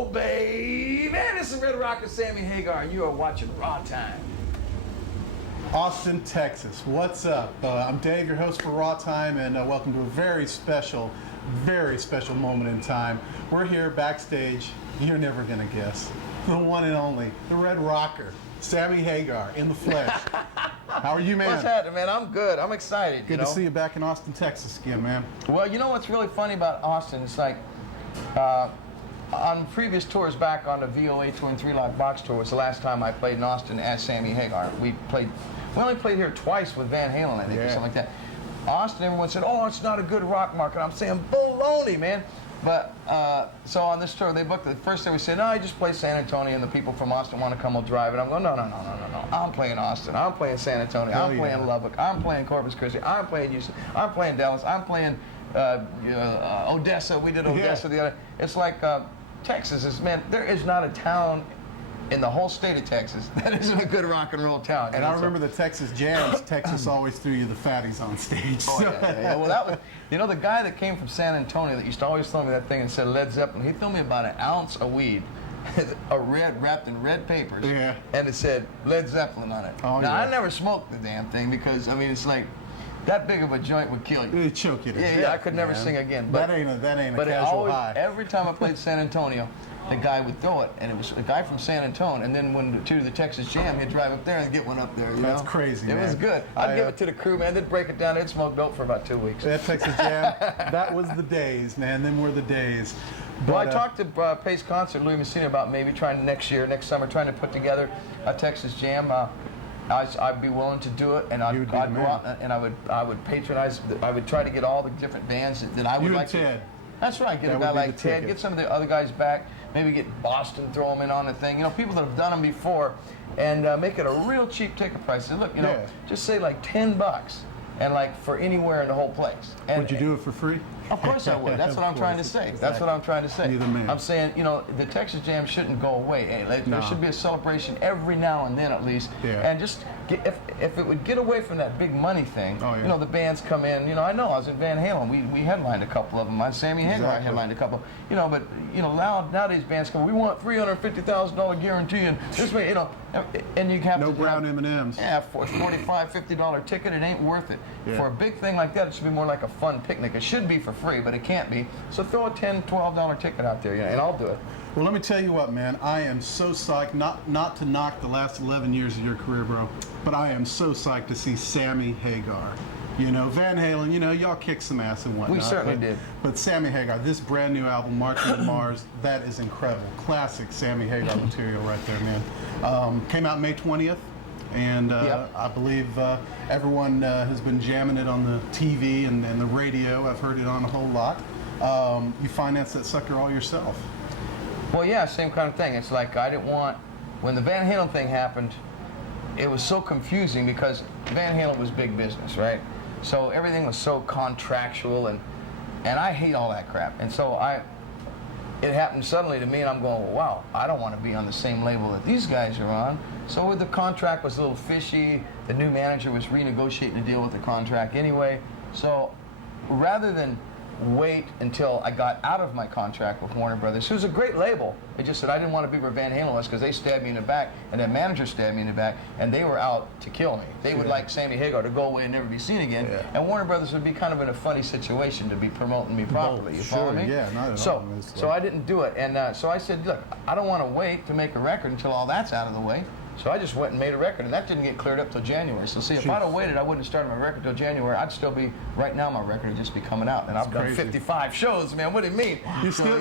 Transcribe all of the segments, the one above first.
go, babe. And this is Red Rocker Sammy Hagar, and you are watching rAwTiMe. Austin, Texas. What's up? I'm Dave, your host for rAwTiMe, and welcome to a very special moment in time. We're here backstage. You're never gonna guess. The one and only, the Red Rocker, Sammy Hagar, in the flesh. How are you, man? What's happening, man? I'm good. I'm excited. Good to see you back in Austin, Texas again, man. Well, you know what's really funny about Austin? It's like, on previous tours back on the VOA Tour and 3 Lock Box Tour was the last time I played in Austin as Sammy Hagar. We only played here twice with Van Halen, I think, or something like that. Austin, everyone said, oh, it's not a good rock market. I'm saying, baloney, man. But, so on this tour, they booked it. First day we said, no, I just play San Antonio, and the people from Austin want to come, we'll drive it. I'm going, no. I'm playing Austin. I'm playing San Antonio. I'm playing Lubbock. I'm playing Corpus Christi. I'm playing Houston. I'm playing Dallas. I'm playing Odessa. We did Odessa the other. It's like Texas is, man, there is not a town in the whole state of Texas that isn't a good rock and roll town. And I remember the Texas jams. Texas always threw you the fatties on stage. Oh, yeah. Well, that was, you know, the guy that came from San Antonio that used to always throw me that thing and said Led Zeppelin, he threw me about an ounce of weed, wrapped in red papers, and it said Led Zeppelin on it. Oh, now, I never smoked the damn thing because, I mean, it's like, that big of a joint would kill you. It'd choke you to death. Yeah, I could never sing again. But that ain't a casual high. Every time I played San Antonio, the guy would throw it, and it was a guy from San Antonio, and then when to the Texas Jam, he'd drive up there and get one up there. That's crazy, man. It was good. I'd give it to the crew, man. They'd break it down. They'd smoke dope for about 2 weeks. That Texas Jam, that was the days, man. Them were the days. But, well, I talked to Pace Concert, Louis Messina, about maybe trying next summer, trying to put together a Texas Jam. I'd be willing to do it, and I'd go out and I would patronize. I would try to get all the different bands that I would like. Ted. That's right. Get a guy like Ted. Get some of the other guys back. Maybe get Boston, throw them in on the thing. You know, people that have done them before, and make it a real cheap ticket price. So look, you know, just say like $10, and like for anywhere in the whole place. And, would you do it for free? Of course I would. That's what I'm trying to say. Exactly. That's what I'm trying to say. You're the man. I'm saying, you know, the Texas Jam shouldn't go away. Hey, there should be a celebration every now and then at least. And just, if it would get away from that big money thing, you know, the bands come in. You know, I was in Van Halen. We headlined a couple of them. Sammy Hagar headlined a couple. You know, but, you know, nowadays bands come, we want $350,000 guarantee, and this way, you know, and you have no brown M&Ms. Yeah, for a $45, $50 ticket, it ain't worth it. For a big thing like that, it should be more like a fun picnic. It should be for free, but it can't be. So throw a $10, $12 ticket out there, and I'll do it. Well, let me tell you what, man. I am so psyched, not to knock the last 11 years of your career, bro, but I am so psyched to see Sammy Hagar. You know, Van Halen, you know, y'all kicked some ass and whatnot. We certainly did. But Sammy Hagar, this brand new album, Marching to Mars, that is incredible. Classic Sammy Hagar material right there, man. Came out May 20th. And I believe everyone has been jamming it on the TV and the radio. I've heard it on a whole lot. You financed that sucker all yourself. Well, yeah, same kind of thing. It's like I didn't want, when the Van Halen thing happened, it was so confusing because Van Halen was big business, right? So everything was so contractual, and I hate all that crap. And so it happened suddenly to me, and I'm going, wow, I don't want to be on the same label that these guys are on. So the contract was a little fishy. The new manager was renegotiating the deal with the contract anyway. So rather than wait until I got out of my contract with Warner Brothers, who's a great label, it just said I didn't want to be where Van Halen was because they stabbed me in the back, and that manager stabbed me in the back, and they were out to kill me. They would like Sammy Hagar to go away and never be seen again, and Warner Brothers would be kind of in a funny situation to be promoting me properly. You follow me? Yeah, not at all. So I didn't do it, and so I said, look, I don't want to wait to make a record until all that's out of the way. So I just went and made a record, and that didn't get cleared up till January. So see, if I'd have waited, I wouldn't have started my record till January. I'd still be, right now my record would just be coming out. And I've done 55 shows, man. What do you mean? You still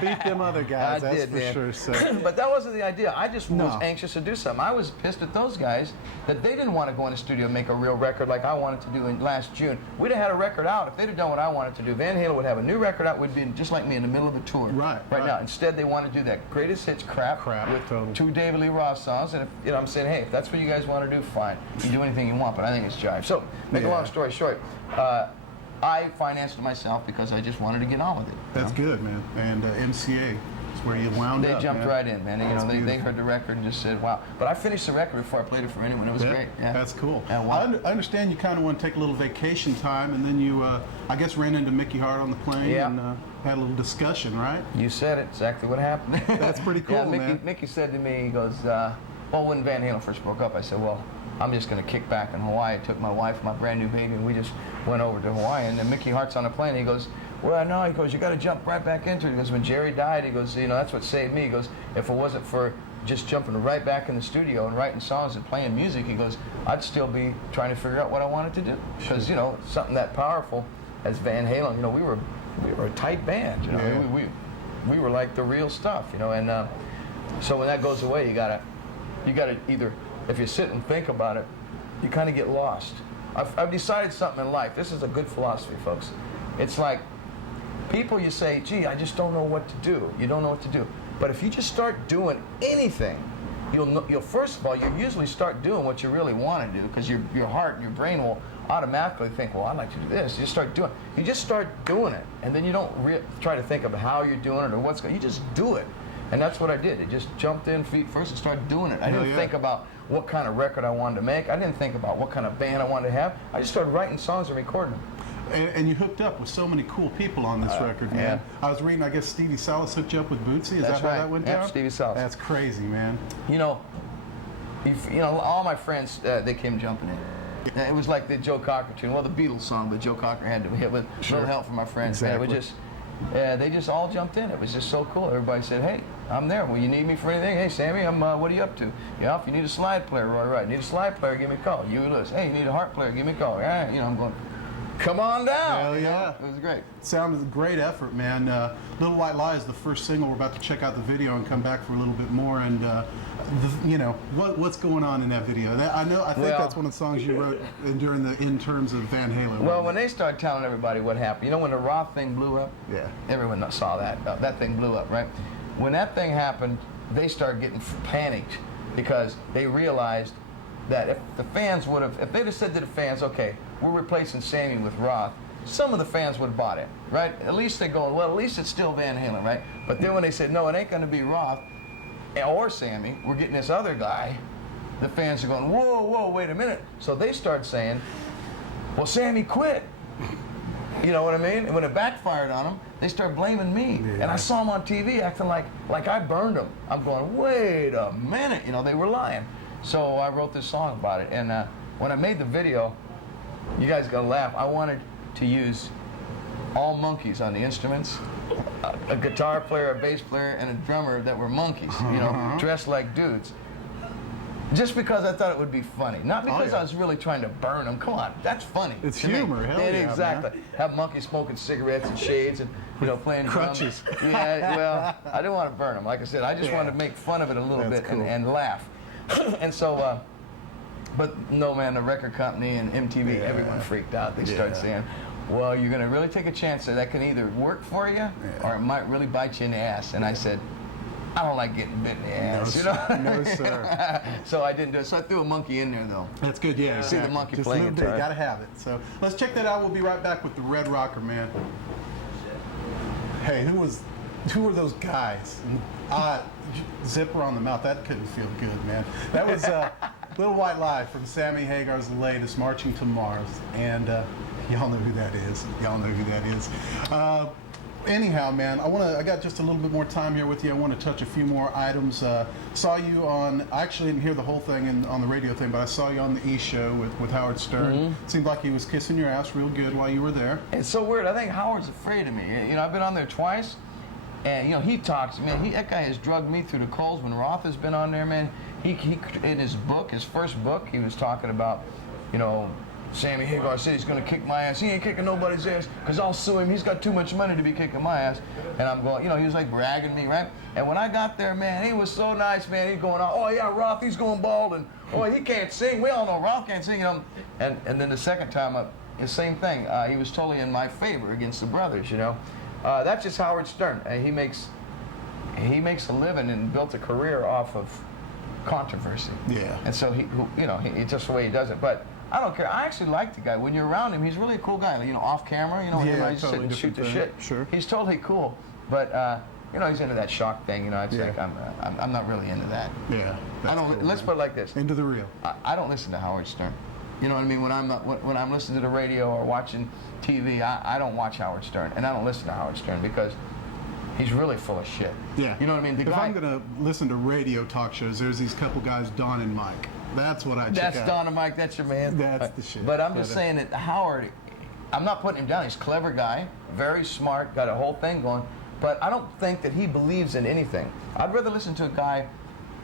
beat them other guys, that's for sure. So. But that wasn't the idea. I just was anxious to do something. I was pissed at those guys that they didn't want to go in the studio and make a real record like I wanted to do in last June. We'd have had a record out. If they'd have done what I wanted to do, Van Halen would have a new record out. We'd be just like me in the middle of a tour right now. Instead, they want to do that greatest hits crap with 2 David Lee Roth songs. And if, you know, I'm saying, hey, if that's what you guys want to do, fine. You do anything you want, but I think it's jive. So, make a long story short, I financed it myself because I just wanted to get on with it. That's good, man. And MCA, It's where you wound up. They jumped man. right in, man. You know, they heard the record and just said, "Wow!" But I finished the record before I played it for anyone. It was great. Yeah, that's cool. And wow. I understand you kind of want to take a little vacation time, and then you, I guess, ran into Mickey Hart on the plane and had a little discussion, right? You said it. Exactly what happened. That's pretty cool, yeah, man. Mickey said to me, he goes, "Well, when Van Halen first broke up, I said, well, I'm just going to kick back in Hawaii." I took my wife, my brand new baby, and we just went over to Hawaii. And then Mickey Hart's on the plane. He goes, "Well, no," he goes, "you got to jump right back into it." He goes, "When Jerry died," he goes, "you know, that's what saved me." He goes, "If it wasn't for just jumping right back in the studio and writing songs and playing music," he goes, "I'd still be trying to figure out what I wanted to do." Because, you know, something that powerful as Van Halen, you know, we were a tight band, you know. Yeah. We were like the real stuff, you know. And so when that goes away, you gotta either, if you sit and think about it, you kind of get lost. I've decided something in life. This is a good philosophy, folks. It's like people, you say, "Gee, I just don't know what to do." You don't know what to do. But if you just start doing anything, you'll first of all, you usually start doing what you really want to do, because your heart and your brain will automatically think, "Well, I'd like to do this." You start doing. You just start doing it, and then you don't try to think of how you're doing it or what's going. You just do it, and that's what I did. I just jumped in feet first and started doing it. I didn't think about what kind of record I wanted to make. I didn't think about what kind of band I wanted to have. I just started writing songs and recording them. And you hooked up with so many cool people on this record, man. Yeah. I was reading, I guess Stevie Salas hooked you up with Bootsy. Is That's that how right. that went Yep, down? Stevie Salas. That's crazy, man. You know, all my friends, they came jumping in. It was like the Joe Cocker tune, well, the Beatles song, but Joe Cocker had to hit with a little help from my friends. Exactly. And it was just, they just all jumped in. It was just so cool. Everybody said, "Hey, I'm there. Well, you need me for anything? Hey, Sammy, what are you up to? Yeah, if you need a slide player, right. Need a slide player, give me a call. You listen. Hey, you need a harp player, give me a call. All right, you know, I'm going, come on down." Hell yeah. You know? It was great. Sounded a great effort, man. Little White Lie is the first single. We're about to check out the video and come back for a little bit more. And you know, what's going on in that video? I think that's one of the songs you wrote in terms of Van Halen. Well, when they started telling everybody what happened, you know, when the rAw thing blew up, everyone saw that. That thing blew up, right? When that thing happened, they started getting panicked because they realized that if the fans would have, if they'd have said to the fans, "Okay, we're replacing Sammy with Roth," some of the fans would have bought it, right? At least they're going, "Well, at least it's still Van Halen," right? But then when they said, "No, it ain't going to be Roth or Sammy, we're getting this other guy," the fans are going, whoa, wait a minute. So they start saying, "Well, Sammy quit." You know what I mean? And when it backfired on them, they start blaming me. Yeah. And I saw them on TV acting like I burned them. I'm going, wait a minute. You know, they were lying. So I wrote this song about it. And when I made the video, you guys gotta laugh. I wanted to use all monkeys on the instruments. A guitar player, a bass player, and a drummer that were monkeys, you know, dressed like dudes. Just because I thought it would be funny. Not because I was really trying to burn them. Come on, that's funny. It's humor, hell yeah, exactly. man. Have monkeys smoking cigarettes and shades and, you know, playing crutches. drums. Yeah, well, I didn't want to burn them. Like I said, I just wanted to make fun of it a little bit cool. and laugh. And so, but no, man, the record company and MTV, everyone freaked out. They started saying, "Well, you're going to really take a chance that can either work for you or it might really bite you in the ass." And I said, "I don't like getting bit in the ass, you know?" No, sir. So I didn't do it. So I threw a monkey in there, though. That's good, yeah. See the monkey Just playing a little guitar. bit, gotta have it. So let's check that out. We'll be right back with the Red Rocker, man. Hey, who were those guys? Zipper on the mouth. That couldn't feel good, man. That was Little White Lie from Sammy Hagar's latest, Marching to Mars. And y'all know who that is. Y'all know who that is. Anyhow, man, I got just a little bit more time here with you. I want to touch a few more items. Saw you on, I actually didn't hear the whole thing on the radio thing, but I saw you on the E! Show with Howard Stern. Seemed like he was kissing your ass real good while you were there. It's so weird. I think Howard's afraid of me. You know, I've been on there twice, and, you know, he talks, man, that guy has drugged me through the coals. When Roth has been on there, man, he in his book, his first book, he was talking about, you know, Sammy Hagar said he's going to kick my ass. He ain't kicking nobody's ass because I'll sue him. He's got too much money to be kicking my ass. And I'm going, you know, he was like bragging me, right? And when I got there, man, he was so nice, man. He's going, "Oh, yeah, Roth, he's going bald. And, oh, he can't sing. We all know Roth can't sing." You know? And then the second time, the same thing. He was totally in my favor against the brothers, you know. That's just Howard Stern. He makes a living and built a career off of controversy. Yeah. And so it's just the way he does it. But I don't care. I actually like the guy. When you're around him, he's really a cool guy. You know, off camera, you know, when he's sitting and shoot the shit. Sure. He's totally cool. But you know, he's into that shock thing. You know, it's like I'm not really into that. Yeah. I don't. Cool, let's put it like this. Into the real. I don't listen to Howard Stern. You know what I mean? When I'm listening to the radio or watching TV, I don't watch Howard Stern, and I don't listen to Howard Stern because he's really full of shit. Yeah. You know what I mean? If I'm going to listen to radio talk shows, there's these couple guys, Don and Mike. That's what I check out. That's Don and Mike. That's your man. That's the shit. But I'm just saying that Howard, I'm not putting him down. He's a clever guy, very smart, got a whole thing going. But I don't think that he believes in anything. I'd rather listen to a guy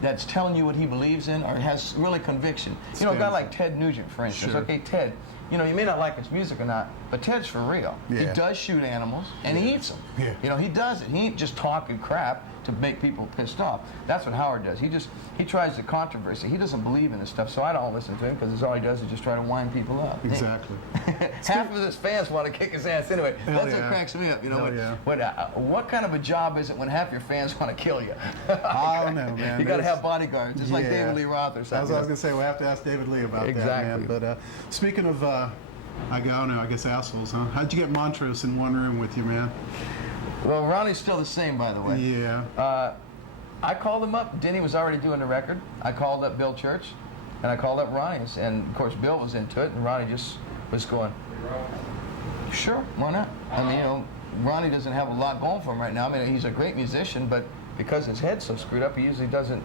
that's telling you what he believes in or has really conviction. You know, a guy like Ted Nugent, for instance. Sure. Okay, Ted, you know, you may not like his music or not, but Ted's for real. Yeah. He does shoot animals, and he eats them. Yeah. You know, he does it. He ain't just talking crap to make people pissed off. That's what Howard does. He tries the controversy. He doesn't believe in this stuff, so I don't listen to him because all he does is just try to wind people up. Exactly. Half of his fans want to kick his ass anyway. That's what yeah. cracks me up. You know, Hell what kind of a job is it when half your fans want to kill you? I don't know, man. You got to have bodyguards, just like David Lee Roth or something. That's what I was going to say. We'll have to ask David Lee about that, man. But speaking of, I don't know, I guess assholes, huh? How'd you get Montrose in one room with you, man? Well, Ronnie's still the same, by the way. Yeah. I called him up. Denny was already doing the record. I called up Bill Church, and I called up Ronnie. And, of course, Bill was into it, and Ronnie just was going, sure, why not? I mean, you know, Ronnie doesn't have a lot going for him right now. I mean, he's a great musician, but because his head's so screwed up, he usually can't,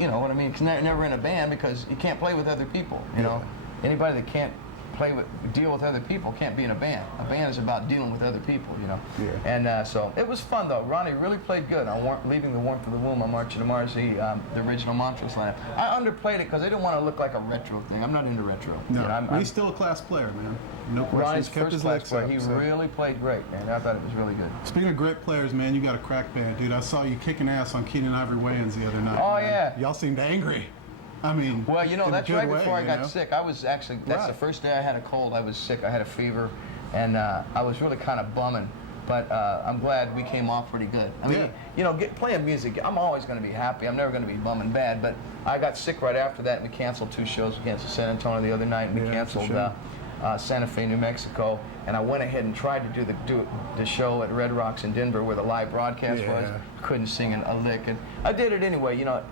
you know what I mean? He's never in a band because he can't play with other people, you know? Anybody that can't deal with other people can't be in a band. A band is about dealing with other people, you know. Yeah. And so it was fun though. Ronnie really played good on Leaving the Warmth of the Womb on Marching to Mars, the original Montrose lineup. I underplayed it because I didn't want to look like a retro thing. I'm not into retro. No, you know, he's still a class player, man. No question. Ronnie's He's kept first his class legs player. up, He so. really played great, man. I thought it was really good. Speaking of great players, man, you got a crack band, dude. I saw you kicking ass on Keenan Ivory Wayans the other night. Oh, man. yeah. Y'all seemed angry. I mean, well, you know, in a that's good right way, before I got you know? sick. I was actually, that's the first day I had a cold. I was sick. I had a fever, and I was really kind of bumming. But I'm glad we came off pretty good. I mean, you know, playing music, I'm always going to be happy. I'm never going to be bumming bad. But I got sick right after that, and we canceled 2 shows against San Antonio the other night. And we canceled Santa Fe, New Mexico. And I went ahead and tried to do the show at Red Rocks in Denver where the live broadcast was. Couldn't sing a lick. And I did it anyway, you know.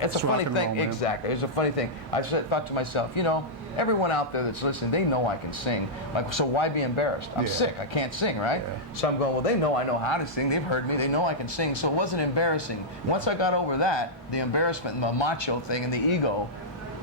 It's a funny thing. Exactly. It's a funny thing. I thought to myself, you know, everyone out there that's listening, they know I can sing. Like, so why be embarrassed? I'm sick. I can't sing, right? So I'm going, well, they know I know how to sing. They've heard me. They know I can sing. So it wasn't embarrassing. Once I got over that, the embarrassment and the macho thing and the ego,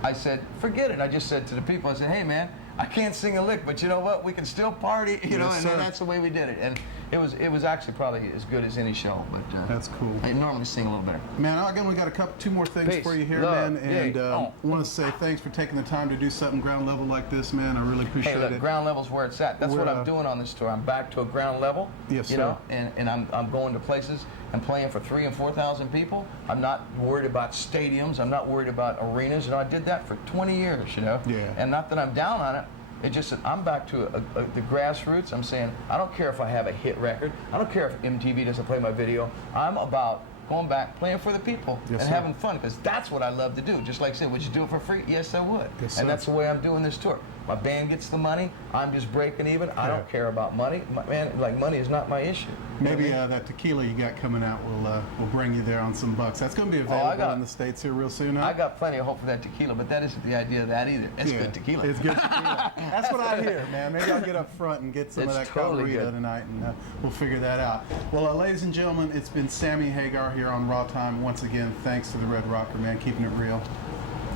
I said, forget it. I just said to the people, I said, hey, man, I can't sing a lick, but you know what? We can still party, you know, and that's the way we did it. And it was actually probably as good as any show, but that's cool. I normally sing a little better. Man, again, we got two more things for you here, man, and want to say thanks for taking the time to do something ground level like this, man. I really appreciate it. Hey, look, ground level's where it's at. That's what I'm doing on this tour. I'm back to a ground level, you know, and I'm going to places and playing for 3,000 and 4,000 people. I'm not worried about stadiums. I'm not worried about arenas. You know, I did that for 20 years, you know. Yeah. And not that I'm down on it. It's just that I'm back to the grassroots. I'm saying, I don't care if I have a hit record. I don't care if MTV doesn't play my video. I'm about going back, playing for the people, and having fun, because that's what I love to do. Just like I said, would you do it for free? Yes, I would. And that's the way I'm doing this tour. My band gets the money. I'm just breaking even. I don't care about money. Man, like, money is not my issue. Maybe that tequila you got coming out will bring you there on some bucks. That's going to be available in the States here real soon. Huh? I got plenty of hope for that tequila, but that isn't the idea of that either. It's good tequila. It's good tequila. That's what I hear, man. Maybe I'll get up front and get some of that Calderita tonight, and we'll figure that out. Well, ladies and gentlemen, it's been Sammy Hagar here on rAwTiMe. Once again, thanks to the Red Rocker, man, keeping it real.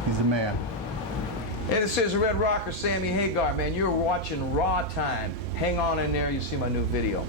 He's a man. Hey, this is Red Rocker Sammy Hagar, man. You're watching rAwTiMe. Hang on in there, you see my new video.